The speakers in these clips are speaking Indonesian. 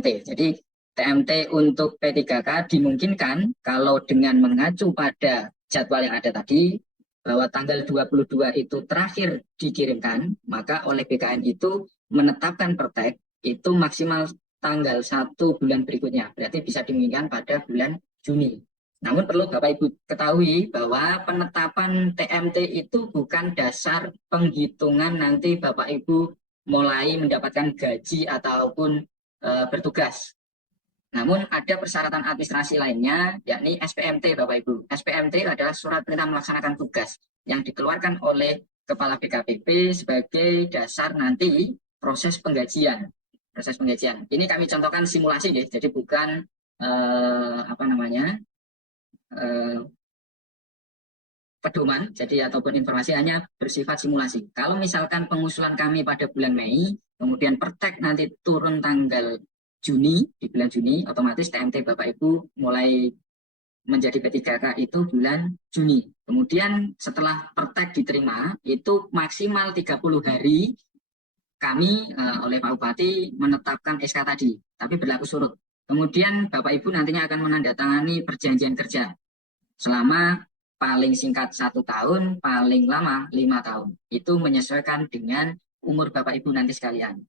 TMT. Jadi TMT untuk P3K dimungkinkan kalau dengan mengacu pada jadwal yang ada tadi, bahwa tanggal 22 itu terakhir dikirimkan, maka oleh BKN itu menetapkan pertek itu maksimal tanggal 1 bulan berikutnya. Berarti bisa dimungkinkan pada bulan Juni. Namun perlu Bapak Ibu ketahui bahwa penetapan TMT itu bukan dasar penghitungan nanti Bapak Ibu mulai mendapatkan gaji ataupun bertugas. Namun ada persyaratan administrasi lainnya, yakni SPMT Bapak Ibu. SPMT adalah surat perintah melaksanakan tugas yang dikeluarkan oleh Kepala BKPP sebagai dasar nanti proses penggajian. Proses penggajian. Ini kami contohkan simulasi, ya. Jadi bukan pedoman, jadi ataupun informasi, hanya bersifat simulasi. Kalau misalkan pengusulan kami pada bulan Mei, kemudian pertek nanti turun tanggal Juni, di bulan Juni, otomatis TMT Bapak Ibu mulai menjadi P3K itu bulan Juni. Kemudian setelah pertek diterima, itu maksimal 30 hari kami oleh Pak Bupati menetapkan SK tadi, tapi berlaku surut. Kemudian Bapak Ibu nantinya akan menandatangani perjanjian kerja selama paling singkat 1 tahun, paling lama 5 tahun. Itu menyesuaikan dengan umur Bapak Ibu nanti sekalian.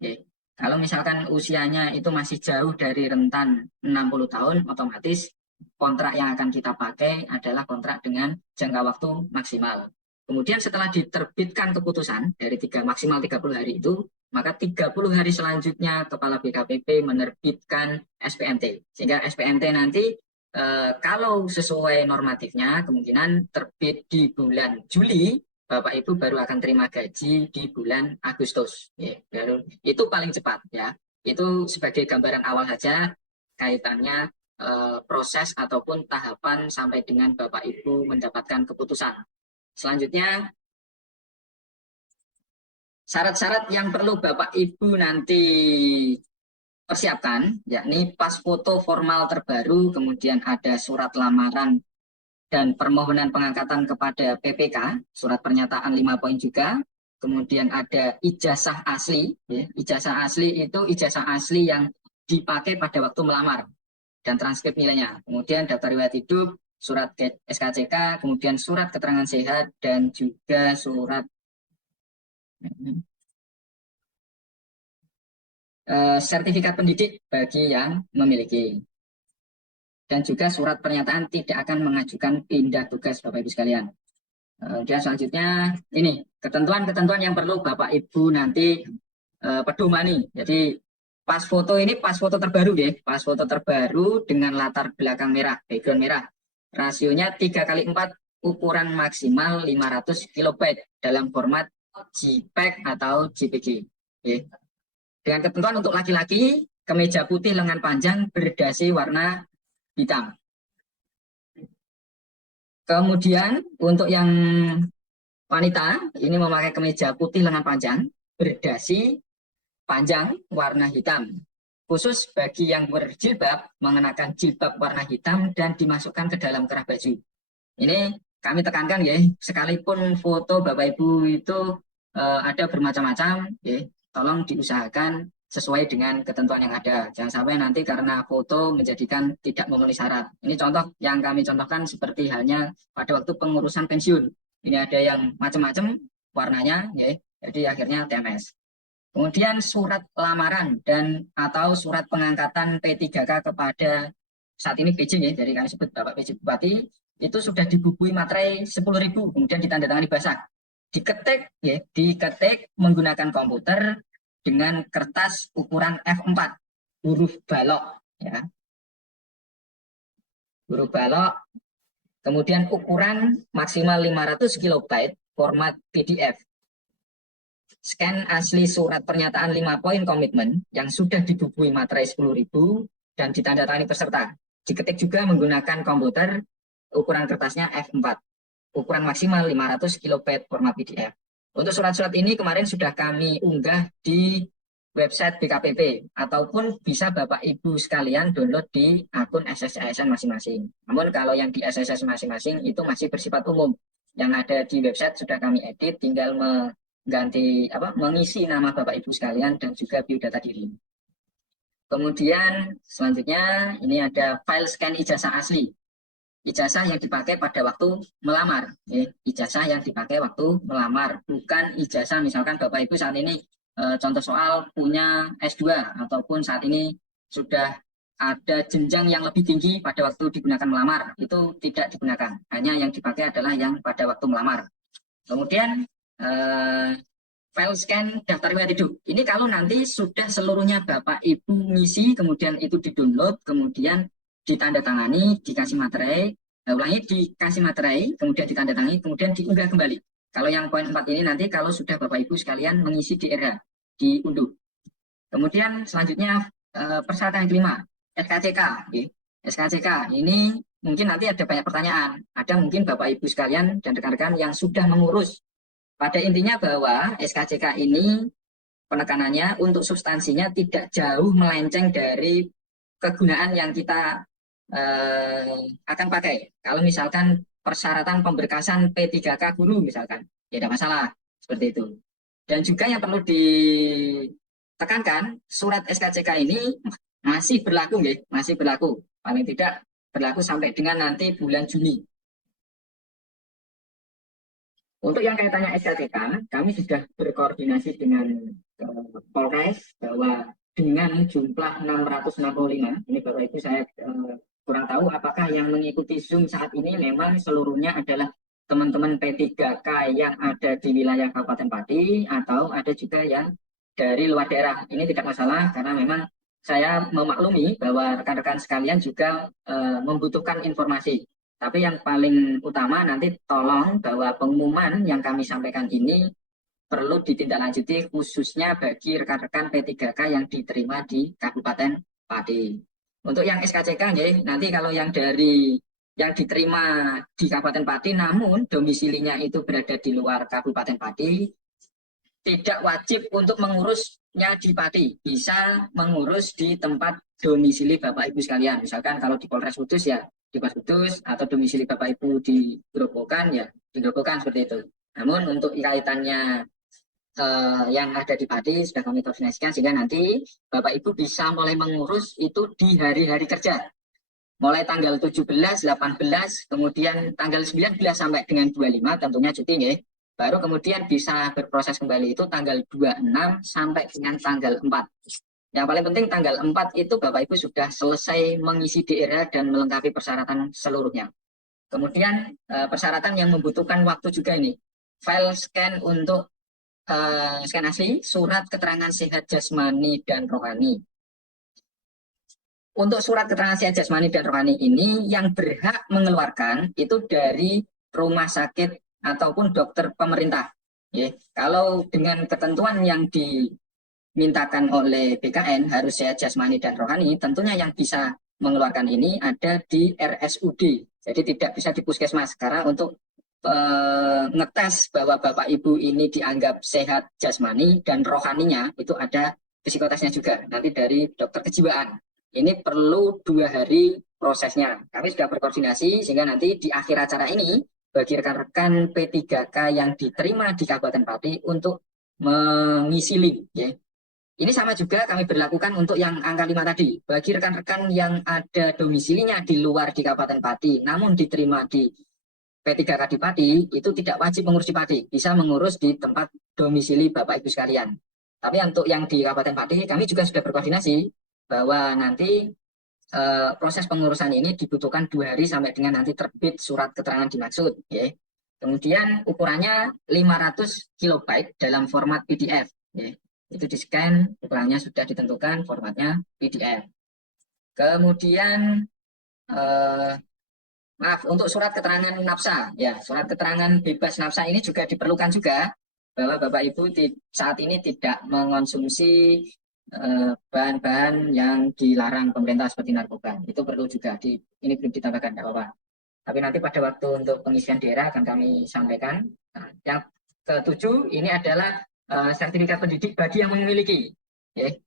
Oke. Kalau misalkan usianya itu masih jauh dari rentan 60 tahun, otomatis kontrak yang akan kita pakai adalah kontrak dengan jangka waktu maksimal. Kemudian setelah diterbitkan keputusan dari maksimal 30 hari itu, maka 30 hari selanjutnya Kepala BKPP menerbitkan SPMT. Sehingga SPMT nanti kalau sesuai normatifnya kemungkinan terbit di bulan Juli, Bapak Ibu baru akan terima gaji di bulan Agustus. Ya, itu paling cepat, ya. Itu sebagai gambaran awal saja kaitannya proses ataupun tahapan sampai dengan Bapak Ibu mendapatkan keputusan. Selanjutnya, syarat-syarat yang perlu Bapak Ibu nanti persiapkan, yakni pas foto formal terbaru, kemudian ada surat lamaran dan permohonan pengangkatan kepada PPK, surat pernyataan 5 poin juga, kemudian ada ijazah asli, ya. Ijazah asli itu ijazah asli yang dipakai pada waktu melamar, dan transkrip nilainya, kemudian daftar riwayat hidup, surat SKCK, kemudian surat keterangan sehat, dan juga surat sertifikat pendidik bagi yang memiliki. Dan juga surat pernyataan tidak akan mengajukan pindah tugas Bapak Ibu sekalian. Kemudian selanjutnya ini ketentuan-ketentuan yang perlu Bapak Ibu nanti pedomani. Jadi pas foto ini pas foto terbaru, ya, pas foto terbaru dengan latar belakang merah, background merah. Rasionya 3x4, ukuran maksimal 500 KB dalam format JPEG atau JPG. Okay. Dengan ketentuan untuk laki-laki, kemeja putih lengan panjang berdasi warna hitam. Kemudian untuk yang wanita, ini memakai kemeja putih lengan panjang berdasi panjang warna hitam. Khusus bagi yang berjilbab, mengenakan jilbab warna hitam dan dimasukkan ke dalam kerah baju. Ini kami tekankan, ya, sekalipun foto Bapak Ibu itu ada bermacam-macam, ya, tolong diusahakan sesuai dengan ketentuan yang ada. Jangan sampai nanti karena foto menjadikan tidak memenuhi syarat. Ini contoh yang kami contohkan seperti halnya pada waktu pengurusan pensiun. Ini ada yang macam-macam warnanya, ya, jadi akhirnya TMS. Kemudian surat lamaran dan atau surat pengangkatan P3K kepada saat ini PJ, ya, dari kami sebut Bapak PJ Bupati, itu sudah dibubui materai 10.000, kemudian ditandatangani basah. Diketik, ya, diketik menggunakan komputer dengan kertas ukuran F4, huruf balok, ya. Huruf balok, kemudian ukuran maksimal 500 KB, format PDF. Scan asli surat pernyataan 5 poin komitmen yang sudah dibubui materai 10.000 dan ditandatangani peserta. Diketik juga menggunakan komputer, ukuran kertasnya F4. Ukuran maksimal 500 KB format PDF. Untuk surat-surat ini kemarin sudah kami unggah di website BKPP, ataupun bisa Bapak Ibu sekalian download di akun SSASN masing-masing. Namun kalau yang di SSS masing-masing itu masih bersifat umum. Yang ada di website sudah kami edit, tinggal mengisi nama Bapak Ibu sekalian dan juga biodata diri. Kemudian selanjutnya ini ada file scan ijazah asli. Ijazah yang dipakai pada waktu melamar. Ijazah yang dipakai waktu melamar, bukan ijazah misalkan Bapak Ibu saat ini contoh soal punya S2 ataupun saat ini sudah ada jenjang yang lebih tinggi pada waktu digunakan melamar. Itu tidak digunakan. Hanya yang dipakai adalah yang pada waktu melamar. Kemudian file scan daftar riwayat hidup. Ini kalau nanti sudah seluruhnya Bapak Ibu ngisi, kemudian itu di-download, kemudian ditandatangani, dikasih materai, ulangi dikasih materai, kemudian ditandatangani, kemudian diunggah kembali. Kalau yang poin 4 ini nanti kalau sudah Bapak Ibu sekalian mengisi di RH, diunduh. Kemudian selanjutnya persyaratan yang kelima, SKCK. SKCK ini mungkin nanti ada banyak pertanyaan. Ada mungkin Bapak Ibu sekalian dan rekan-rekan yang sudah mengurus. Pada intinya bahwa SKCK ini penekanannya untuk substansinya tidak jauh melenceng dari kegunaan yang kita akan pakai. Kalau misalkan persyaratan pemberkasan P3K guru misalkan, ya tidak masalah seperti itu. Dan juga yang perlu ditekankan, surat SKCK ini masih berlaku, masih berlaku. Paling tidak berlaku sampai dengan nanti bulan Juni. Untuk yang kaitannya SKCK, kami sudah berkoordinasi dengan Polres bahwa dengan jumlah 665, ini Bapak Ibu saya kurang tahu apakah yang mengikuti Zoom saat ini memang seluruhnya adalah teman-teman P3K yang ada di wilayah Kabupaten Pati atau ada juga yang dari luar daerah. Ini tidak masalah karena memang saya memaklumi bahwa rekan-rekan sekalian juga membutuhkan informasi. Tapi yang paling utama nanti tolong bahwa pengumuman yang kami sampaikan ini perlu ditindaklanjuti khususnya bagi rekan-rekan P3K yang diterima di Kabupaten Pati. Untuk yang SKCK, nanti kalau yang dari yang diterima di Kabupaten Pati namun domisilinya itu berada di luar Kabupaten Pati, tidak wajib untuk mengurusnya di Pati. Bisa mengurus di tempat domisili Bapak Ibu sekalian. Misalkan kalau di Polres Kudus ya di Pas Kudus, atau domisili Bapak Ibu di Grobogan ya di Grobogan seperti itu. Namun untuk kaitannya yang ada di Pati sudah kami koordinasikan sehingga nanti Bapak Ibu bisa mulai mengurus itu di hari-hari kerja. Mulai tanggal 17, 18, kemudian tanggal 19 sampai dengan 25 tentunya cuti ya. Baru kemudian bisa berproses kembali itu tanggal 26 sampai dengan tanggal 4. Yang paling penting tanggal 4 itu Bapak Ibu sudah selesai mengisi DR dan melengkapi persyaratan seluruhnya. Kemudian persyaratan yang membutuhkan waktu juga ini. File scan untuk scan asli, surat keterangan sehat jasmani dan rohani. Untuk surat keterangan sehat jasmani dan rohani ini yang berhak mengeluarkan itu dari rumah sakit ataupun dokter pemerintah. Ya, kalau dengan ketentuan yang dimintakan oleh BKN harus sehat jasmani dan rohani, tentunya yang bisa mengeluarkan ini ada di RSUD. Jadi tidak bisa di puskesmas karena untuk ngetes bahwa Bapak Ibu ini dianggap sehat jasmani dan rohaninya itu ada psikotesnya juga nanti dari dokter kejiwaan. Ini perlu 2 hari prosesnya. Kami sudah berkoordinasi sehingga nanti di akhir acara ini bagi rekan-rekan P3K yang diterima di Kabupaten Pati untuk mengisi link ya. Ini sama juga kami berlakukan untuk yang angka 5 tadi. Bagi rekan-rekan yang ada domisilinya di luar di Kabupaten Pati, namun diterima di P3K di Pati, itu tidak wajib mengurus di Pati. Bisa mengurus di tempat domisili Bapak Ibu sekalian. Tapi untuk yang di Kabupaten Pati, kami juga sudah berkoordinasi bahwa nanti proses pengurusan ini dibutuhkan 2 hari sampai dengan nanti terbit surat keterangan dimaksud. Ya. Kemudian ukurannya 500 KB dalam format PDF. Ya. Itu di-scan, ukurannya sudah ditentukan, formatnya PDF. Kemudian, maaf, untuk surat keterangan nafsa, ya surat keterangan bebas nafsa ini juga diperlukan juga, bahwa Bapak Ibu saat ini tidak mengonsumsi bahan-bahan yang dilarang pemerintah seperti narkoba. Itu perlu juga, ini belum ditambahkan, tidak apa-apa. Tapi nanti pada waktu untuk pengisian daerah akan kami sampaikan. Nah, yang ke-7 ini adalah sertifikat pendidik bagi yang memiliki. Okay.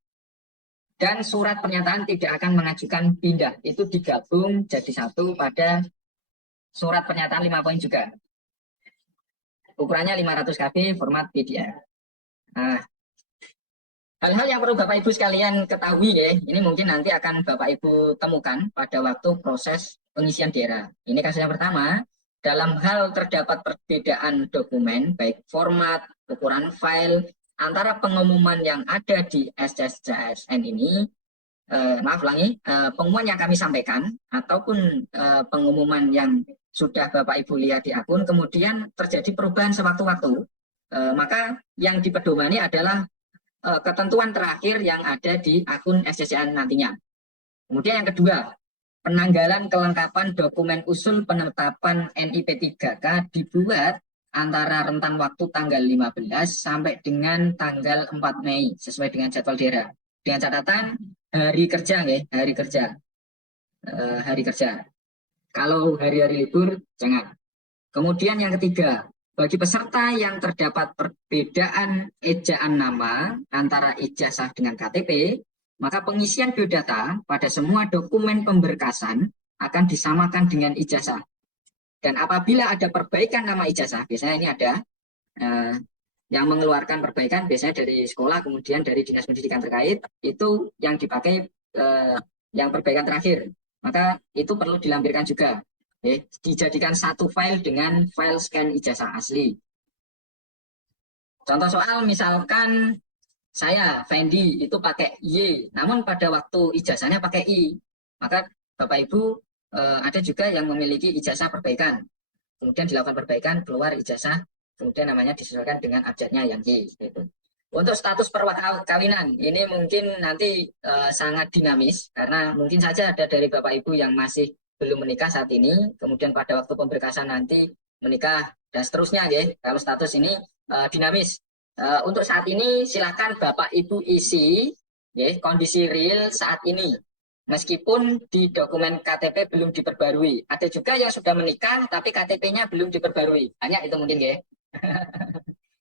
Dan surat pernyataan tidak akan mengajukan pindah. Itu digabung jadi satu pada surat pernyataan 5 poin juga. Ukurannya 500 KB, format PDF. Nah, Hal-hal yang perlu Bapak Ibu sekalian ketahui ya, ini mungkin nanti akan Bapak Ibu temukan pada waktu proses pengisian DERA. Ini kasus yang pertama, dalam hal terdapat perbedaan dokumen, baik format, ukuran file, antara pengumuman yang ada di SJSN ini, pengumuman yang kami sampaikan, ataupun pengumuman yang sudah Bapak Ibu lihat di akun, kemudian terjadi perubahan sewaktu-waktu, maka yang dipedomani adalah ketentuan terakhir yang ada di akun SJSN nantinya. Kemudian yang kedua, penanggalan kelengkapan dokumen usul penetapan NIP 3K dibuat antara rentan waktu tanggal 15 sampai dengan tanggal 4 Mei sesuai dengan jadwal DERA. Dengan catatan hari kerja ya, hari kerja. Hari kerja. Kalau hari-hari libur jangan. Kemudian yang ketiga, bagi peserta yang terdapat perbedaan ejaan nama antara ijazah dengan KTP, maka pengisian biodata pada semua dokumen pemberkasan akan disamakan dengan ijazah. Dan apabila ada perbaikan nama ijazah, biasanya ini ada yang mengeluarkan perbaikan, biasanya dari sekolah, kemudian dari dinas pendidikan terkait, itu yang dipakai yang perbaikan terakhir. Maka itu perlu dilampirkan juga. Dijadikan satu file dengan file scan ijazah asli. Contoh soal misalkan saya, Fendi, itu pakai Y, namun pada waktu ijazahnya pakai I. Maka Bapak Ibu ada juga yang memiliki ijazah perbaikan. Kemudian dilakukan perbaikan, keluar ijazah, kemudian namanya disesuaikan dengan abjadnya yang Y. Gitu. Untuk status perkawinan, ini mungkin nanti sangat dinamis, karena mungkin saja ada dari Bapak Ibu yang masih belum menikah saat ini, kemudian pada waktu pemberkasan nanti menikah, dan seterusnya ya. Kalau status ini dinamis. Untuk saat ini silakan Bapak Ibu isi ya, kondisi real saat ini. Meskipun di dokumen KTP belum diperbarui. Ada juga yang sudah menikah tapi KTP-nya belum diperbarui. Banyak itu mungkin ya.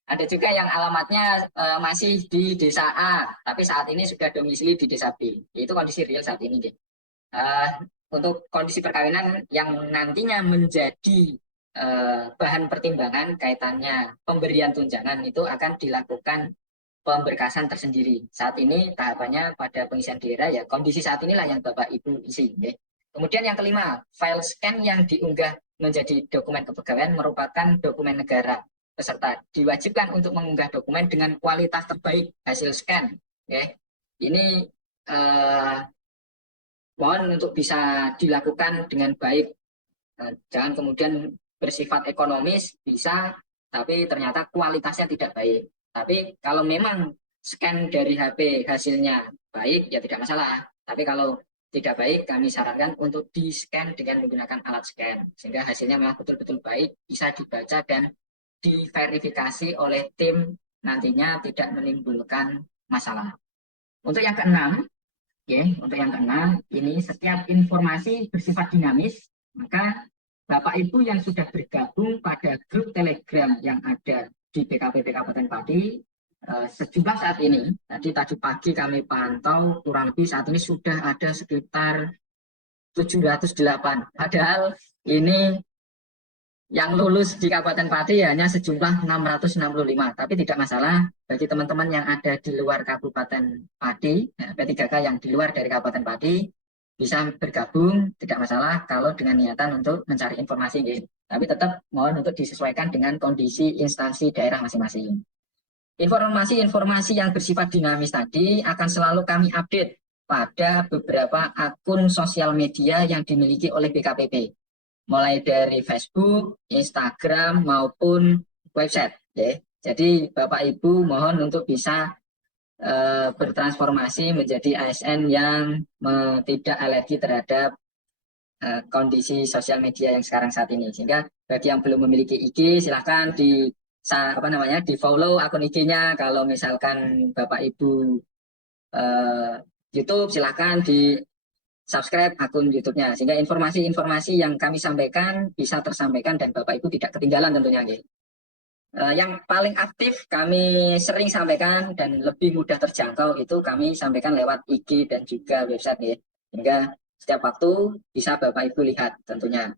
Ada juga yang alamatnya masih di desa A, tapi saat ini sudah domisili di desa B. Itu kondisi real saat ini. Untuk kondisi perkawinan yang nantinya menjadi bahan pertimbangan kaitannya pemberian tunjangan itu akan dilakukan pemberkasan tersendiri. Saat ini tahapannya pada pengisian DERA ya kondisi saat inilah yang Bapak Ibu isi. Ya. Kemudian yang kelima, file scan yang diunggah menjadi dokumen kepegawaian merupakan dokumen negara. Peserta diwajibkan untuk mengunggah dokumen dengan kualitas terbaik hasil scan. Ya. Ini mohon untuk bisa dilakukan dengan baik. Jangan kemudian bersifat ekonomis bisa, tapi ternyata kualitasnya tidak baik. Tapi kalau memang scan dari HP hasilnya baik, ya tidak masalah. Tapi kalau tidak baik, kami sarankan untuk di-scan dengan menggunakan alat scan. Sehingga hasilnya memang betul-betul baik, bisa dibaca dan diverifikasi oleh tim nantinya tidak menimbulkan masalah. Untuk yang keenam, untuk yang keenam, ini setiap informasi bersifat dinamis, maka Bapak Ibu yang sudah bergabung pada grup Telegram yang ada di BKPP Kabupaten Pati, sejumlah saat ini, tadi pagi kami pantau kurang lebih saat ini sudah ada sekitar 708. Padahal ini yang lulus di Kabupaten Pati hanya sejumlah 665, tapi tidak masalah bagi teman-teman yang ada di luar Kabupaten Pati, P3K yang di luar dari Kabupaten Pati, bisa bergabung, tidak masalah kalau dengan niatan untuk mencari informasi. Tapi tetap mohon untuk disesuaikan dengan kondisi instansi daerah masing-masing. Informasi-informasi yang bersifat dinamis tadi akan selalu kami update pada beberapa akun sosial media yang dimiliki oleh BKPP. Mulai dari Facebook, Instagram, maupun website. Ya. Jadi Bapak Ibu mohon untuk bisa bertransformasi menjadi ASN yang tidak alergi terhadap kondisi sosial media yang sekarang saat ini. Sehingga bagi yang belum memiliki IG, silahkan di follow akun IG-nya. Kalau misalkan Bapak Ibu YouTube, silahkan di subscribe akun YouTube-nya, sehingga informasi-informasi yang kami sampaikan bisa tersampaikan dan Bapak Ibu tidak ketinggalan tentunya. Yang paling aktif kami sering sampaikan dan lebih mudah terjangkau itu kami sampaikan lewat IG dan juga website ya, sehingga setiap waktu bisa Bapak Ibu lihat tentunya.